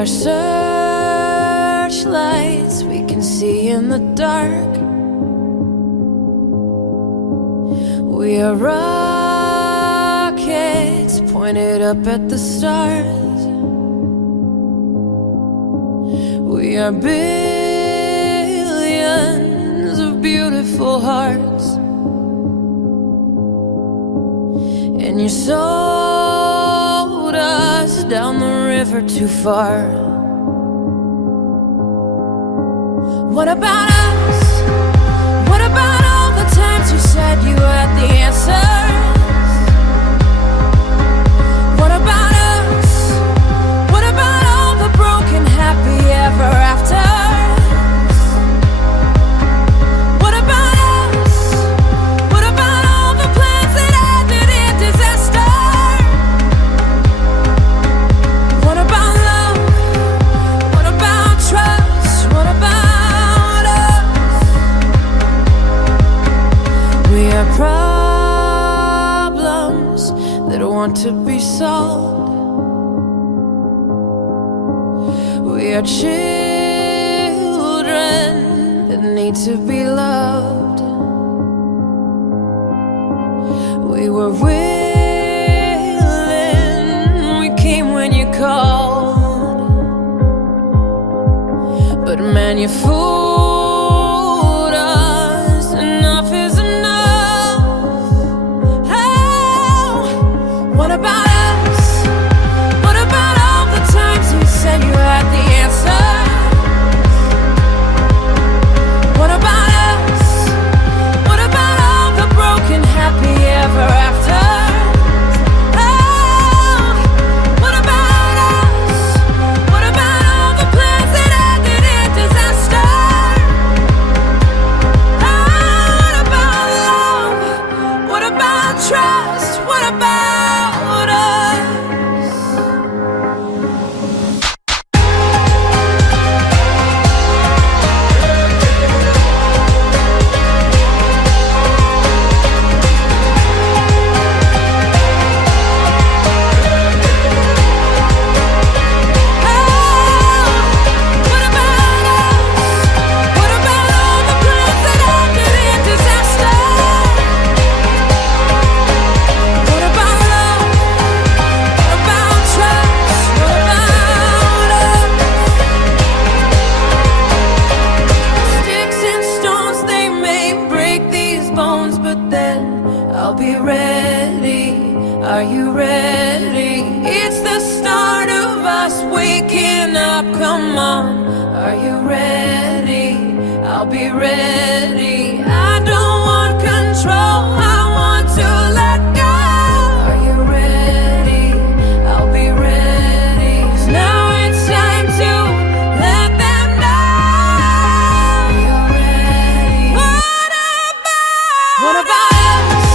are searchlights we can see in the dark. We are rockets pointed up at the stars. We are billions of beautiful hearts, and you sold us down the river too far. What about us? What about all the times you said you had the answers? What about us? What about all the broken happy ever afters? What about us? What about all the plans that ended in disaster? What about love? What about trust? What about us? We are problems that want to be solved. We are children that need to be loved. We were willing, we came when you called, but man, you fooled us. Enough is enough. Oh, what about us? What about all the times you said you had the answers? What about us? What about all the broken happy ever afters? Oh, what about us? What about all the plans that ended in disaster? Oh, what about love? What about trust? What about us? What about us? What about all the plans that ended in disaster? What about love? What about trust? What about us? Sticks and stones, they may break these bones, but then I'll be ready. Are you ready? It's the start of us waking up. Come on, are you ready? I'll be ready. I don't want control, I want to let go. Are you ready? I'll be ready. 'Cause now it's time to let them know you're ready. What about us?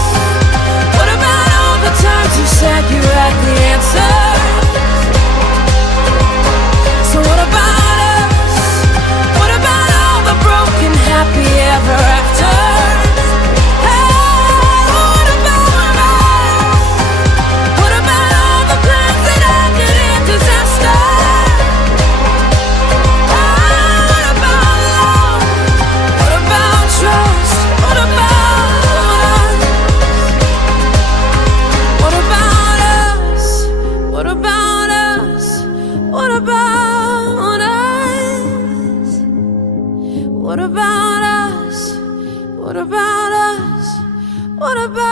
What about all the times you said you had the answers? So what about us? What about all the broken happy ever afters? Oh, what about us? What about all the plans that ended in disaster? Oh, what about love? What about trust? What about us? What about us? What about us? What about us? What about us? What about us? What about